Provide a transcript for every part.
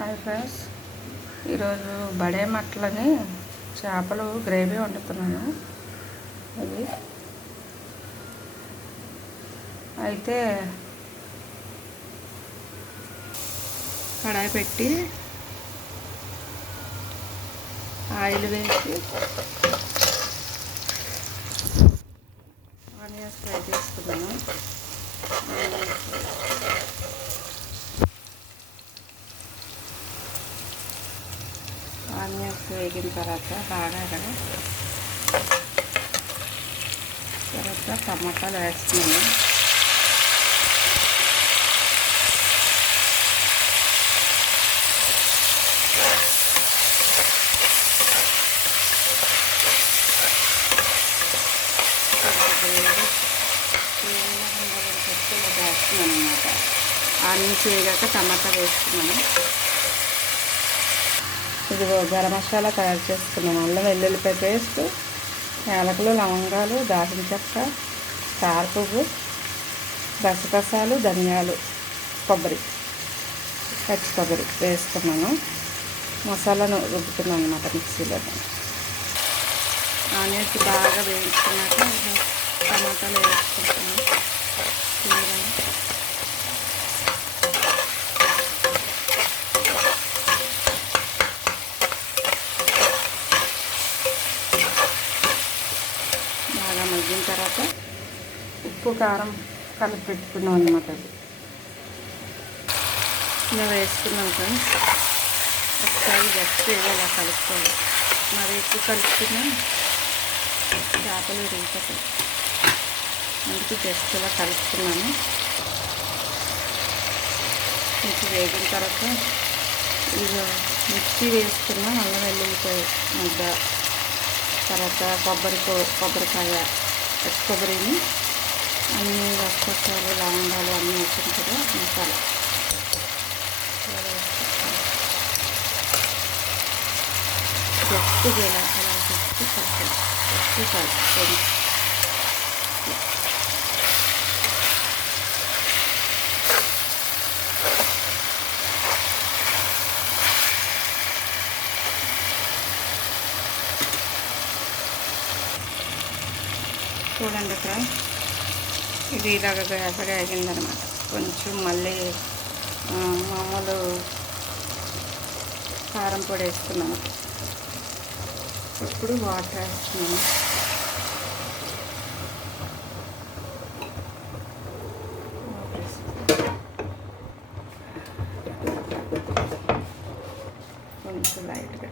Hi friends, ఈరోజు బడే మట్టలని చేపలు గ్రేవీ వండుతున్నాను. ఇది అయితే కడాయి పెట్టి ఆయిల్ వేసి ఆనియన్స్ ఫ్రై చేసుకున్నాను. ఆనియన్స్ వేగిన తర్వాత బాగా టమాటాలు వేస్తున్నాను. వేస్తున్నాను అన్నమాట. ఆనియన్స్ వేగాక టమాటా వేస్తున్నాను. ఇదిగో గరం మసాలా తయారు చేసుకున్నాను. అల్లం వెల్లుల్లిపాయ పేస్ట్, యాలకులు, లవంగాలు, దాల్చిన చెక్క, స్టార్ పువ్వు, గసగసాలు, ధనియాలు, కొబ్బరి, పచ్చి కొబ్బరి వేసుకున్నాను. మసాలాను రుబ్బుతున్నాను అన్నమాట మిక్సీలో. ఆనియన్స్ బాగా వేయించుకున్నాక టమాటాలు వేసుకుంటున్నాను. బాగా మగ్గిన తర్వాత ఉప్పు కారం కలిపి పెట్టుకున్నాం అన్నమాట. అది మేము వేసుకున్నాం ఫ్రెండ్స్. ఒకసారి జస్ట్ ఇలా కలుపుకోవాలి. మరి ఎక్కువ కలుపుకున్నా చేపలు విరిగిపోతాయి. అందుకే జస్ట్ ఇలా కలుపుకున్నాను. కొంచెం వేగిన తర్వాత ఇది మిక్సీ వేసుకున్న అల్లం వెల్లుల్లిపాయ ముద్ద, తర్వాత కొబ్బరికాయ, పచ్చి కొబ్బరిని అన్ని గసగసాలు, లవంగాలు అన్నీ వేసాను కదా మసాలా. జస్ట్ ఇలా అలా జస్ట్ కలుపుకొని చూడండి ఫ్రెండ్స్, ఇది ఇలాగ వేగిందనమాట. కొంచెం మళ్ళీ మామూలు కారం పొడి వేసుకున్నాను. ఇప్పుడు వాటర్ వేస్తున్నాను. కొంచెం లైట్గా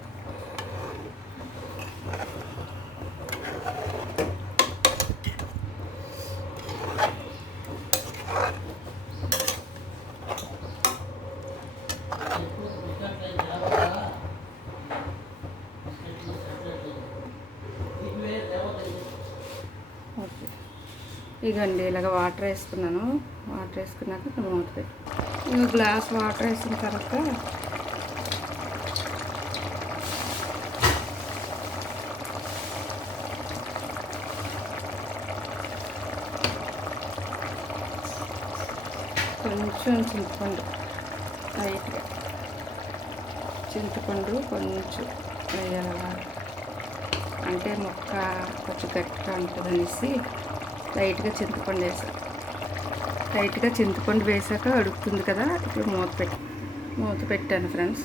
ఇదండి. ఇలాగ వాటర్ వేసుకున్నాను. వాటర్ వేసుకున్నాక మూత పెట్టి గ్లాస్ వాటర్ వేసిన తర్వాత కొంచెం చింతపండు, లైట్గా చింతపండు కొంచెం వేయాలి. అంటే మొక్క కొంచెం గట్టిగా ఉంటుంది అనేసి లైట్గా చింతపండు వేసాను. లైట్గా చింతపండు వేసాక అడుగుతుంది కదా. ఇప్పుడు మూత పెట్టాను ఫ్రెండ్స్.